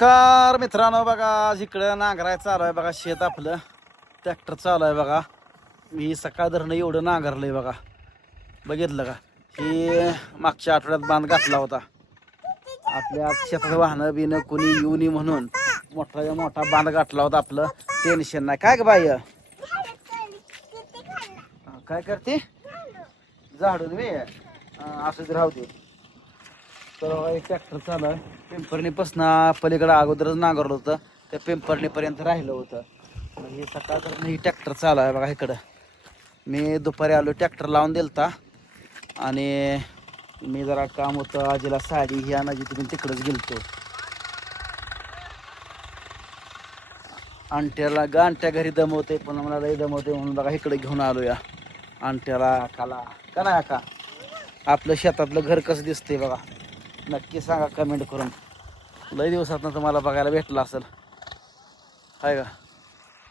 नमस्कार मित्रांनो बघा जिकडं इकडं नांगराय चालू आहे बघा शेत आपलं. ट्रॅक्टर चालू आहे बघा. मी सकाळ धरणं एवढं नांगरलंय बघा. बघितलं का? हे मागच्या आठवड्यात बांध घातला होता. आपल्या शेतात वाहनं बिनं कोणी येऊ नये म्हणून मोठा मोठा बांध घातला होता आपलं. टेन्शन नाही. काय ग बाई? काय करते? झाडून वे. असंच राहू दे. तर एक ट्रॅक्टर चालू आहे पिंपरणीपासून पलीकडं अगोदरच नांगरलं होतं. त्या पिंपरणीपर्यंत राहिलं होतं. हे सकाळ ही ट्रॅक्टर चालू आहे बघा इकडं. मी दुपारी आलो ट्रॅक्टर लावून दिलता. आणि मी जरा काम होतं आजीला साडी ही आणायची तुम्ही तिकडंच गेलतो. अंट्याला ग अंट्या घरी दमवते पण मला लई दमवते म्हणून बघा इकडे घेऊन आलो या अंट्याला काला का नाही का आपलं शेतातलं घर कसं दिसतंय बघा. नक्की सांगा कमेंट करून. लय दिवसात तुम्हाला बघायला भेटलं असेल. आहे का?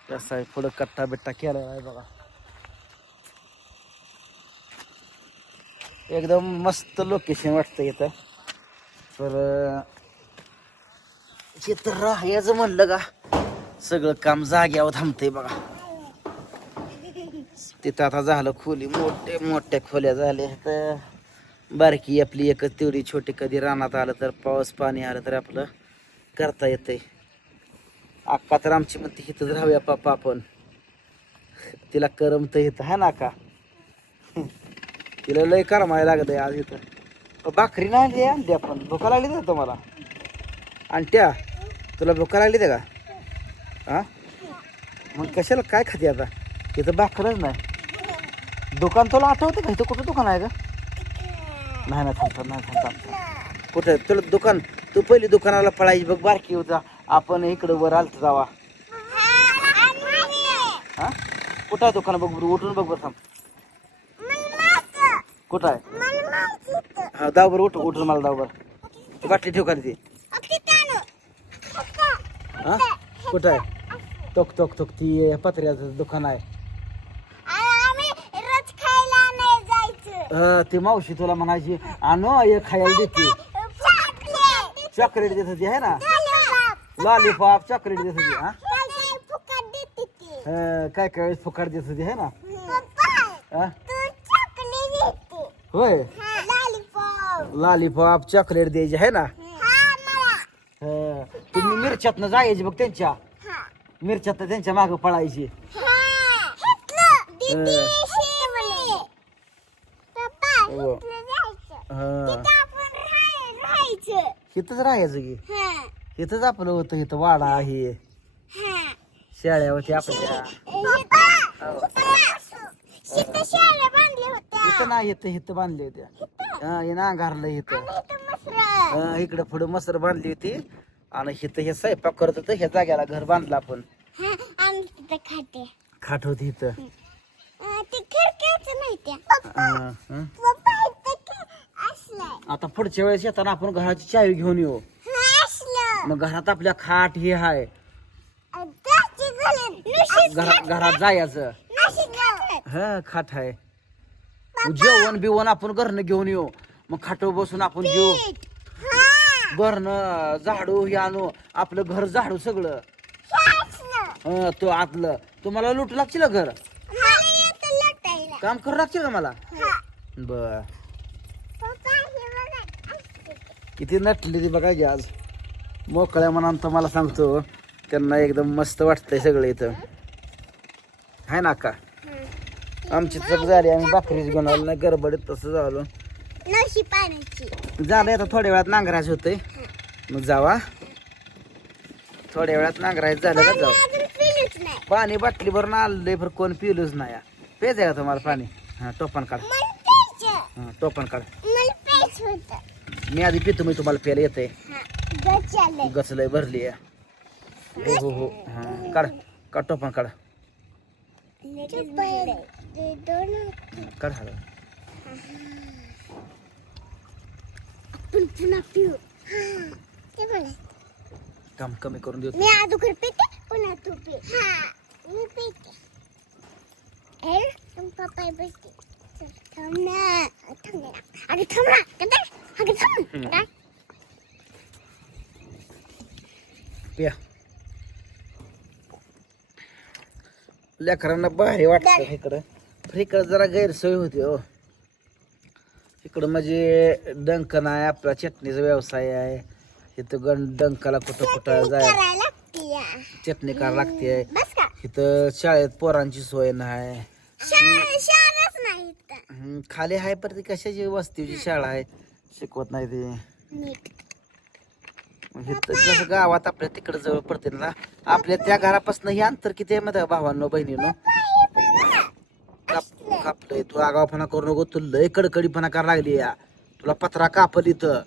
कसं आहे पुढं कट्टा बिट्टा केलेला आहे बघा. एकदम मस्त लोकेशन वाटतं इथं. तर चित्र राहायचं म्हणलं का सगळं काम जाग्यावर थांबतंय बघा. तिथं आता झालं खोली मोठे मोठ्या खोल्या झाल्या तर बारकी आपली एकच तेवढी छोटी कधी रानात आलं तर पाऊस पाणी आलं तर आपलं करता येते अक्का तर आमची म्हणते इथंच राहूया पापा आपण. तिला करमत इथं हा ना का तिला लय करमायला लागत आज इथं. भाकरी नाही आणली आणली आपण. भुका लागली तर तुम्हाला. आणत्या तुला भुका लागली का? हा मग कशाला काय खाते आता? इथं भाकरच नाही. दुकान तुला आठवते का? इथं कुठं दुकान आहे का नाही ना थांब नाही थांबतात कुठं? तुला दुकान तू पहिली दुकानाला पळायची बघ बारकी होता. आपण इकडं वर आलत जावा. हा? कुठं आहे दुकान बघ बरं उठून बघ बरं थांब. कुठं आहे? हा दाव बरं उठ उठून मला दाव बरं. बाटली ठेव खाली ती. हा? कुठं आहे? तोक तोक तोक ती पत्र्याचं दुकान आहे. ती मावशी तुला म्हणायची आणू हे खायला देते. चॉकलेट देत होती आहे ना? लॉलीपॉप चॉकलेट देत होती हा? काय काय वेळेस फुकाट देत होती आहे ना? हा? होय? लॉलीपॉप चॉकलेट द्यायची आहे ना? हा, तुम्ही मिरच्यातनं जायची बघ त्यांच्या. मिरच्यात त्यांच्या मागं पळायची. हा. इथंच राहायचं. की? इथंच आपलं होतं इथं वाडा आहे. शेळ्या होती आपल्या इथं नाही इथं इथं बांधली होत्या. हा हे नांगारलं इथं. हा, इकडं पुढं मसर बांधली होती. आणि इथं हे स्वयंपाक करत होतं ह्या जाग्याला घर बांधलं आपण. खाट होती इथं. हा, हा. आता पुढच्या वेळेस येताना आपण घराची चावी घेऊन येऊ. मग घरात आपल्या खाट हे आहे नुशीच घरात घरात जायचं. हा खाट आहे जेवण बिवण आपण घरनं घेऊन येऊ. मग खाटो बसून आपण जेऊ. हा. घरनं झाडू हे आणू. आपलं घर झाडू सगळं. हे तो आतलं. तुम्हाला लुटू लागशील का घर? काम करू लागशील का मला? हा. बर. बघा. किती नटली ती बघायची आज. मोकळ्या मनानं तर मला सांगतो त्यांना एकदम मस्त वाटतंय सगळं इथं. हाय ना का आमची चक झाली आम्ही भाकरीच घेऊन आलो नाही गडबडीत तसं झालो. झालंय आता थोड्या वेळात नांगरायचं होतंय. मग जावा. थोड्या वेळात नांगरायचं झालं का जाऊ. पाणी बाटली भरून आणलंय पर कोण पिलूच नाही. पेज आहे का तुम्हाला पाणी? हा टोपण काढ. हा टोपण काढ. मी आधी पितो मी तुम्हाला प्यायला येते हा गचलय भरली आहे. हो हो हो. काढ काढ टोपण काढ. ते काढ हा आपण पुन्हा पिऊ. ते मला काम कमी करून देतो मी पिते पुन्हा तू पी. हा मी पिते. ए तुम पप्पा बसते चल, थांब ना थांब ना अगं थांब ना कदा अगं थांब हम्म. कदा प्या लेकरांना भारी वाटतं इकडं. पण इकडं जरा गैरसोय होती हो. इकडं म्हणजे डंक नाही आपला चटणीचा व्यवसाय आहे. इथं गण डंकाला कुठं कुठं जाय. करायला या. चटणी करावं लागते. इथं शाळेत पोरांची सोय नाही. शाळा शाळाच नाही इथं. हम्म, खाली आहे पर ती कशाची वस्तीची शाळा आहे? शिकवत नाही ते. नीट. मग इथं जसं गावात आपल्या तिकडे जवळ पडते ना आपल्या त्या घरापासून हे अंतर किती आहे माहिती भावांनो बहिणीनो? काप कापलंय तू आगावपणा करू नको तू लय कडकडीपणा करायला लागली या. तुला पत्रा कापल इथं.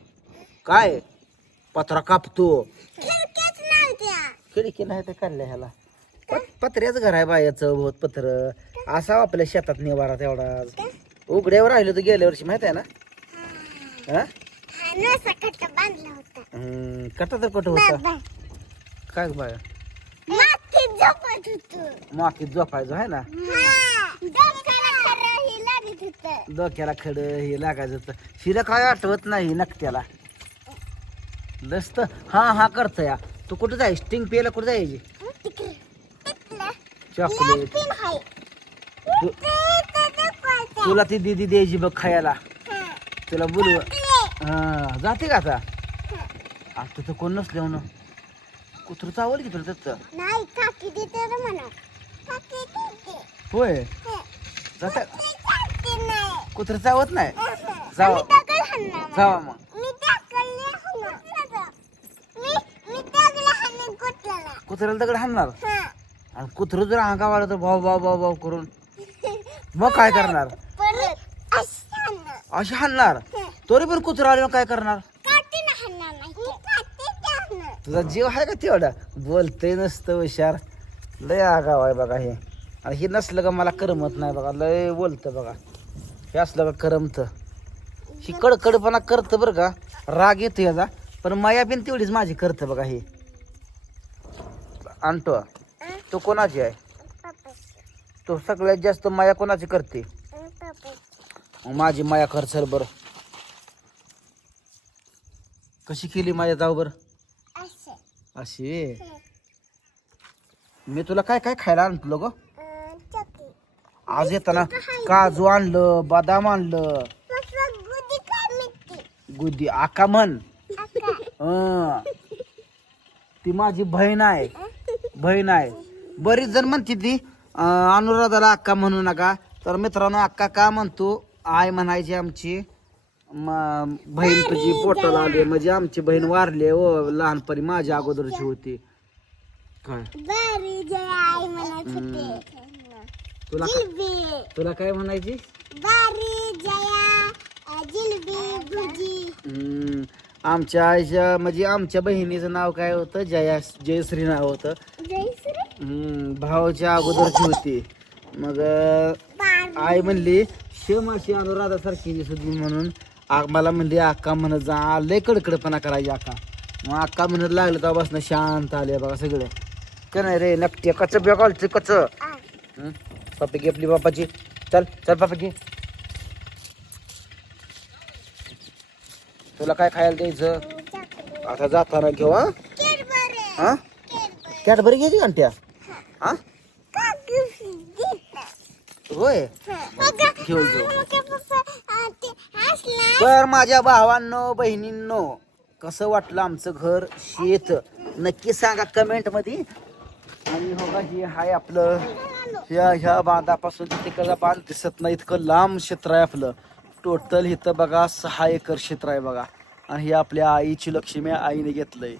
काय? पत्रा कापतो. खिडक्याच खिडकी नाही तर काढल्या ह्याला. पत्र्याच घर आहे बायाचं बहुत पत्र. असावं आपल्या शेतात निवारा तेवढा. उघड्यावर राहिलो तर गेल्या वर्षी माहीत आहे ना? हा. हा? होता. कटा तर कुठं होता. काय बाया? मातीत होतो. झोपायचं आहे ना? हा. डोक्याला हे होतं. खड हे लागायचं तर शिरा काय आठवत नाही नकट्याला? लस्त हा हा करत या तू कुठं जाय स्टिंग पियाला कुठं जायची? चॉकलेट. तुला ती दिदी द्यायची बघ खायला. तुला बोलू. हा जाते का आता? आता तिथं कोण नसल्यावर ना कुत्र चावल की तुला त्याच? होय. जाता कुत्र चावत नाही? जावा. जावा मग. कुत्र्याला दगड हाणणार. आणि कुत्र जर अंगावर आलं तर भाऊ भाऊ भाऊ भाऊ करून मग काय करणार. अशी हाणणार. तरी पण कुत्रा आल्यावर काय करणार. तुझा जीव आहे का तेवढा? बोलतय नसतं हुशार. लय आगाव आहे बघा हे. आणि हे नसलं का मला करमत नाही बघा. लय बोलतं बघा. हे असलं का करमत. ही कडकडपणा करतं बरं का. राग येतो याचा. पण माया बिन तेवढीच माझी करतं बघा हे. आणतो? तो कोणाची आहे. तो सगळ्यात जास्त माया कोणाची करते? माझी माया खर्चल बरं. कशी केली माया? जाऊ बरं. अशी. मी तुला काय काय खायला आणतो ग. आज येताना काजू आणलं बदाम आणलं. गुदी आका म्हण. हं. ती माझी बहीण आहे. बहीण आहे. बरीच जण म्हणते ती अं, अनुराधाला अक्का म्हणू नका. तर मित्रांनो अक्का का म्हणतो? आय म्हणायची आमची म- बहीण तुझी पोटाला आली म्हणजे आमची बहीण वारली ओ लहानपणी माझ्या अगोदरची होती. काय? बारी जय आई म्हणत होते. तुला जिलबी. तुला काय म्हणायची? बारी जया अं, जिलबी भुजी. हम्म, आमच्या आईच्या म्हणजे आमच्या बहिणीचं नाव काय होतं? जया जयश्री नाव होतं. हम्म, भावाच्या अगोदरची होती. मग अं, आई म्हणली शेम अशी अनुराधा सारखी दिसत नाही म्हणून. आ- मला म्हणली अक्का म्हणत जा लय कडकडपणा करायची अक्का. मग अक्का म्हणत लागलं तेव्हापासून शांत आले बघा सगळे. का नाही रे नक्की कच बेगालचं कच. आ. पापी घे आपली बापाची. चल चल पापी घे. तुला काय खायला द्यायचं. आता जाताना घेऊ हा? कॅडबरी. घ्यायची घंट्या हा? होय. घेऊ घेऊ तर माझ्या भावांनो बहिणींनो कसं वाटलं आमचं घर शेत? नक्की सांगा कमेंटमध्ये आणि हो का हे हाय आपलं. ह्या ह्या बांधापासून तिकडला बांध दिसत नाही इतकं लांब क्षेत्र आहे आपलं. टोटल इथं बघा सहा एकर क्षेत्र आहे बघा. आणि हे आपल्या आईची लक्ष्मी आईने घेतलंय.